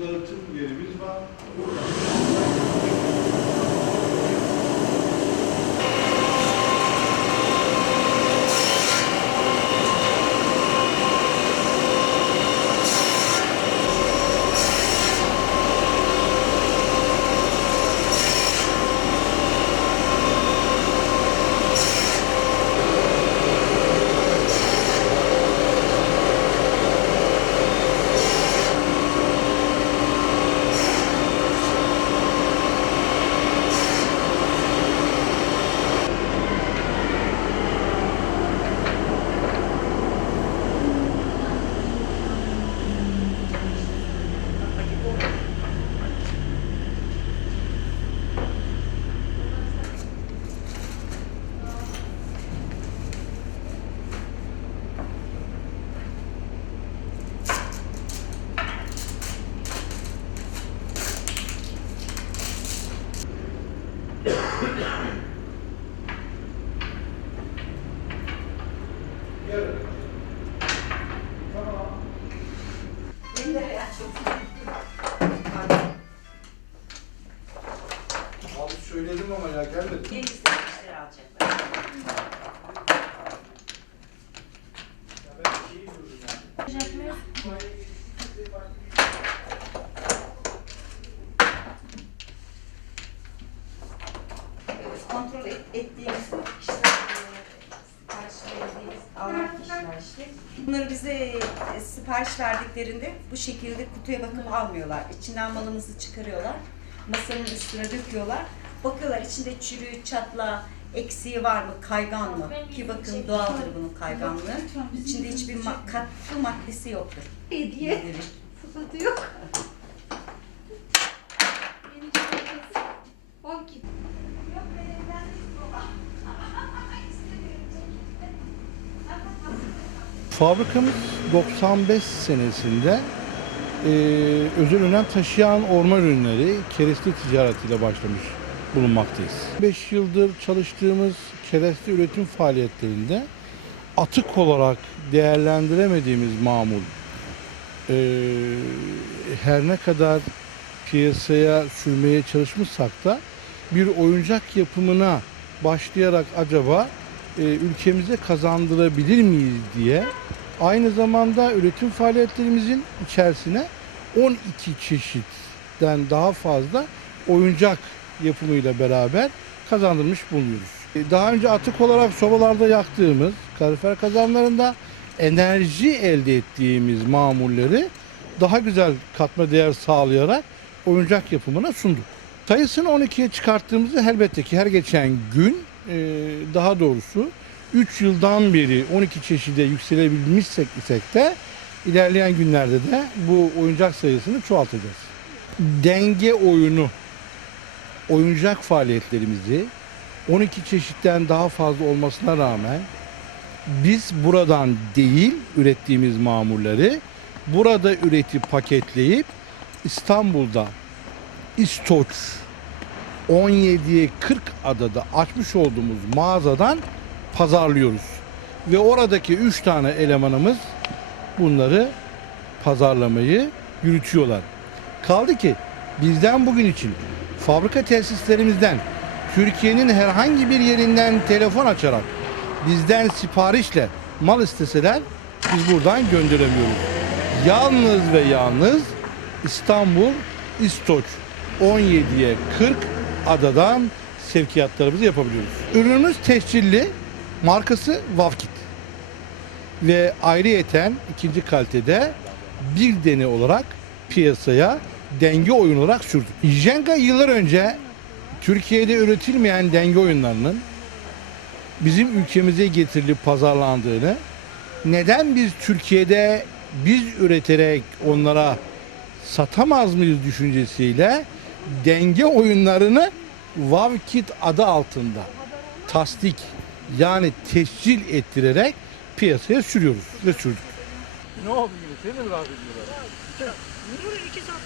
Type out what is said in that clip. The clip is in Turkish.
dağıtım yerimiz var. Abi Gracias. Bize e, sipariş verdiklerinde bu şekilde kutuya bakıp almıyorlar. İçinden malımızı çıkarıyorlar. Masanın üstüne döküyorlar. Bakıyorlar içinde çürüğü, çatla, eksiği var mı, kaygan mı? Ki bakın doğaldır bunun kayganlığı. İçinde hiçbir ma- katkı maddesi yoktur. Hediye sıfatı yok. Fabrikamız 95 senesinde e, özel önem taşıyan orman ürünleri kereste ticaretiyle başlamış bulunmaktayız. 5 yıldır çalıştığımız kereste üretim faaliyetlerinde atık olarak değerlendiremediğimiz mamul e, her ne kadar piyasaya sürmeye çalışmışsak da bir oyuncak yapımına başlayarak acaba e, ülkemize kazandırabilir miyiz diye aynı zamanda üretim faaliyetlerimizin içerisine 12 çeşitten daha fazla oyuncak yapımıyla beraber kazandırmış bulunuyoruz. E, Daha önce atık olarak sobalarda yaktığımız kalorifer kazanlarında enerji elde ettiğimiz mamulleri daha güzel katma değer sağlayarak oyuncak yapımına sunduk. Sayısını 12'ye çıkarttığımızda elbette ki her geçen gün daha doğrusu 3 yıldan beri 12 çeşide yükselebilmişsek isek de ilerleyen günlerde de bu oyuncak sayısını çoğaltacağız. Denge oyunu oyuncak faaliyetlerimizi 12 çeşitten daha fazla olmasına rağmen biz buradan değil ürettiğimiz mamulleri burada üretip paketleyip İstanbul'da İstoç 17'ye 40 adada açmış olduğumuz mağazadan pazarlıyoruz. Ve oradaki 3 tane elemanımız bunları pazarlamayı yürütüyorlar. Kaldı ki bizden bugün için fabrika tesislerimizden Türkiye'nin herhangi bir yerinden telefon açarak bizden siparişle mal isteseler biz buradan gönderemiyoruz. Yalnız ve yalnız İstanbul İstoç 17'ye 40 adadan sevkiyatlarımızı yapabiliyoruz. Ürünümüz tescilli, markası Vavkit. Ve ayrıyeten ikinci kalitede bir dene olarak piyasaya denge oyun olarak sürdük. Jenga yıllar önce Türkiye'de üretilmeyen denge oyunlarının bizim ülkemize getirilip pazarlandığını, neden biz Türkiye'de biz üreterek onlara satamaz mıyız düşüncesiyle denge oyunlarını Vavkit adı altında tasdik yani tescil ettirerek piyasaya sürüyoruz ve sürdük. Ne oldu yine? Seni mi rahatsız ediyorlar? Dur iki saat.